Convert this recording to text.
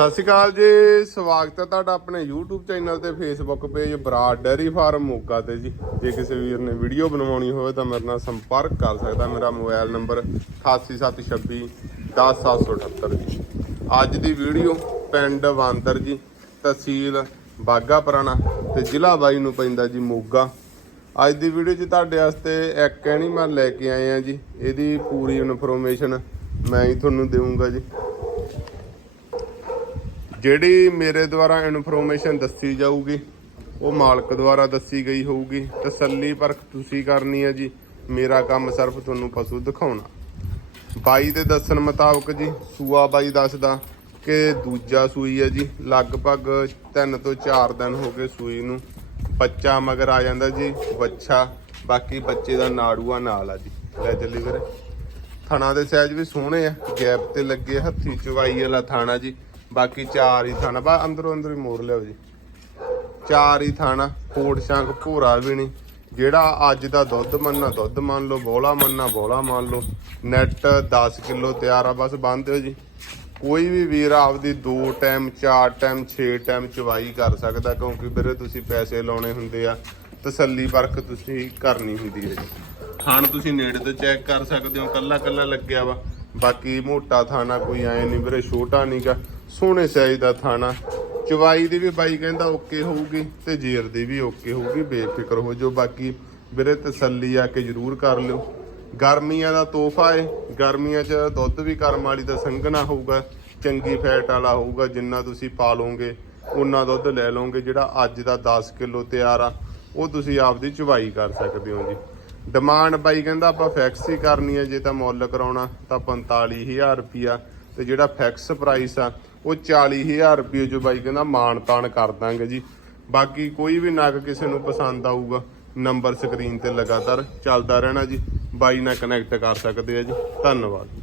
ਸਤਿ ਸ਼੍ਰੀ ਅਕਾਲ ਜੀ, ਸਵਾਗਤ ਹੈ ਤੁਹਾਡਾ ਆਪਣੇ YouTube ਚੈਨਲ ਤੇ, Facebook page Brar dairy farm, Moga ਤੇ ਜੀ। ਜੇ ਕਿਸੇ ਵੀਰ ਨੇ ਵੀਡੀਓ ਬਣਵਾਉਣੀ ਹੋਵੇ ਤਾਂ ਮੇਰੇ ਨਾਲ ਸੰਪਰਕ ਕਰ ਸਕਦਾ, ਮੇਰਾ ਮੋਬਾਈਲ ਨੰਬਰ 8876 10778 ਜੀ। ਅੱਜ ਦੀ ਵੀਡੀਓ ਪਿੰਡ ਵਾਂਦਰ ਜੀ, ਤਹਿਸੀਲ ਬਾਗਾ ਪੁਰਾਣਾ ਤੇ ਜ਼ਿਲ੍ਹਾ ਬਾਈ ਨੂੰ ਪੈਂਦਾ ਜੀ ਮੋਗਾ। ਅੱਜ ਦੀ ਵੀਡੀਓ 'ਚ ਤੁਹਾਡੇ ਵਾਸਤੇ ਇੱਕ ਐਨੀਮਲ ਲੈ ਕੇ ਆਏ ਆ ਜੀ, ਇਹਦੀ ਪੂਰੀ ਇਨਫੋਰਮੇਸ਼ਨ ਮੈਂ ਹੀ ਤੁਹਾਨੂੰ ਦੇਵਾਂਗਾ ਜੀ। ਜਿਹੜੀ ਮੇਰੇ ਦੁਆਰਾ ਇਨਫੋਰਮੇਸ਼ਨ ਦੱਸੀ ਜਾਊਗੀ, ਉਹ ਮਾਲਕ ਦੁਆਰਾ ਦੱਸੀ ਗਈ ਹੋਊਗੀ। ਤਸੱਲੀ ਪਰਖ ਤੁਸੀਂ ਕਰਨੀ ਹੈ ਜੀ। ਮੇਰਾ ਕੰਮ ਸਿਰਫ ਤੁਹਾਨੂੰ ਪਸ਼ੂ ਦਿਖਾਉਣਾ। ਬਾਈ ਦੇ ਦੱਸਣ ਮੁਤਾਬਕ ਜੀ, ਸੂਆ ਬਾਈ ਦੱਸਦਾ ਕਿ ਦੂਜਾ ਸੂਈ ਹੈ ਜੀ। ਲਗਭਗ 3 ਤੋਂ 4 ਦਿਨ ਹੋ ਗਏ ਸੂਈ ਨੂੰ। ਬੱਚਾ ਮਗਰ ਆ ਜਾਂਦਾ ਜੀ, ਬੱਚਾ। ਬਾਕੀ ਬੱਚੇ ਦਾ ਨਾੜੂਆ ਨਾਲ ਆ ਜੀ। ਲੈ ਚੱਲੀ ਵੀਰੇ। ਥਣਾ ਦੇ ਸਾਈਜ਼ ਵੀ ਸੋਹਣੇ ਆ। ਗੈਪ ਤੇ ਲੱਗੇ, ਹੱਥੀ ਚਵਾਈ ਵਾਲਾ ਥਾਣਾ ਜੀ। ਬਾਕੀ ਚਾਰ ਹੀ ਥਾਣਾ, ਬਾ ਅੰਦਰੋਂ ਅੰਦਰ ਹੀ ਮੋੜ ਲਿਓ ਜੀ। ਚਾਰ ਹੀ ਥਾਣਾ, ਕੋਟ ਸ਼ੰਕ ਭੋਰਾ ਵੀ ਨਹੀਂ। ਜਿਹੜਾ ਅੱਜ ਦਾ ਦੁੱਧ ਮੰਨਣਾ, ਦੁੱਧ ਮੰਨ ਲਓ, ਬੋਲਾ ਮੰਨਣਾ, ਬੋਲਾ ਮੰਨ ਲਓ। ਨੈਟ 10 ਕਿਲੋ ਤਿਆਰ ਆ, ਬਸ ਬੰਦ ਦਿਓ ਜੀ। ਕੋਈ ਵੀ ਵੀਰ ਆਪਦੀ ਦੋ ਟਾਈਮ ਚਾਰ ਟਾਈਮ 6 ਟਾਈਮ ਚਵਾਈ ਕਰ ਸਕਦਾ, ਕਿਉਂਕਿ ਵੀਰੇ ਤੁਸੀਂ ਪੈਸੇ ਲਾਉਣੇ ਹੁੰਦੇ ਆ। ਤਸੱਲੀ ਵਰਕ ਤੁਸੀਂ ਕਰਨੀ ਹੁੰਦੀ ਹੈ ਜੀ। ਥਾਣ ਤੁਸੀਂ ਨੇੜੇ ਤੋਂ ਚੈੱਕ ਕਰ ਸਕਦੇ ਹੋ ਕੱਲਾ ਕੱਲਾ ਲੱਗਿਆ ਵਾ। ਬਾਕੀ ਮੋਟਾ ਥਾਣਾ ਕੋਈ ਐ ਨਹੀਂ ਵੀਰੇ, ਛੋਟਾ ਨਹੀਂਗਾ ਸੋਹਣੇ ਸਾਈਜ਼ ਦਾ ਥਾਣਾ। ਚਵਾਈ ਦੀ ਵੀ ਬਾਈ ਕਹਿੰਦਾ ਓਕੇ ਹੋਊਗੀ ਤੇ ਜੇਰ ਦੀ ਵੀ ਓਕੇ ਹੋਊਗੀ, ਬੇਫਿਕਰ ਹੋ ਜੋ ਬਾਕੀ ਵੀਰੇ ਤਸੱਲੀ ਆ ਕੇ ਜ਼ਰੂਰ ਕਰ ਲਿਓ। ਗਰਮੀਆਂ ਦਾ ਤੋਹਫਾ ਏ। ਗਰਮੀਆਂ 'ਚ ਦੁੱਧ ਵੀ ਕਰਮ ਵਾਲੀ ਦਾ ਸੰਘਣਾ ਹੋਊਗਾ। ਚੰਗੀ ਫੈਟ ਵਾਲਾ ਹੋਊਗਾ, ਜਿੰਨਾ ਤੁਸੀਂ ਪਾ ਲਓਗੇ ਉਹਨਾਂ ਦੁੱਧ ਲੈ ਲਓਗੇ, ਜਿਹੜਾ ਅੱਜ ਦਾ 10 ਕਿਲੋ ਤਿਆਰ ਆ, ਉਹ ਤੁਸੀਂ ਆਪਦੀ ਚਵਾਈ ਕਰ ਸਕਦੇ ਹੋ ਜੀ। ਡਿਮਾਂਡ ਬਾਈ ਕਹਿੰਦਾ ਆਪਾਂ ਫਿਕਸ ਹੀ ਕਰਨੀ ਹੈ ਜੇ ਤਾਂ ਮੁੱਲ ਕਰਾਉਣਾ, ਤਾਂ 45000 ਰੁਪਿਆ ਤੇ ਜਿਹੜਾ ਫਿਕਸ ਪ੍ਰਾਈਸ ਆ, ਉਹ 40000 ਰੁਪਏ ਜੋ ਬਾਈ ਕਹਿੰਦਾ ਮਾਨ ਤਾਨ ਕਰ ਦਾਂਗੇ ਜੀ। ਬਾਕੀ ਕੋਈ ਵੀ ਨਗ ਕਿਸੇ ਨੂੰ ਪਸੰਦ ਆਊਗਾ ਨੰਬਰ ਸਕਰੀਨ ਤੇ ਲਗਾਤਾਰ ਚੱਲਦਾ ਰਹਿਣਾ ਜੀ। ਬਾਈ ਨਾਲ ਕਨੈਕਟ ਕਰ ਸਕਦੇ ਆ ਜੀ। ਧੰਨਵਾਦ।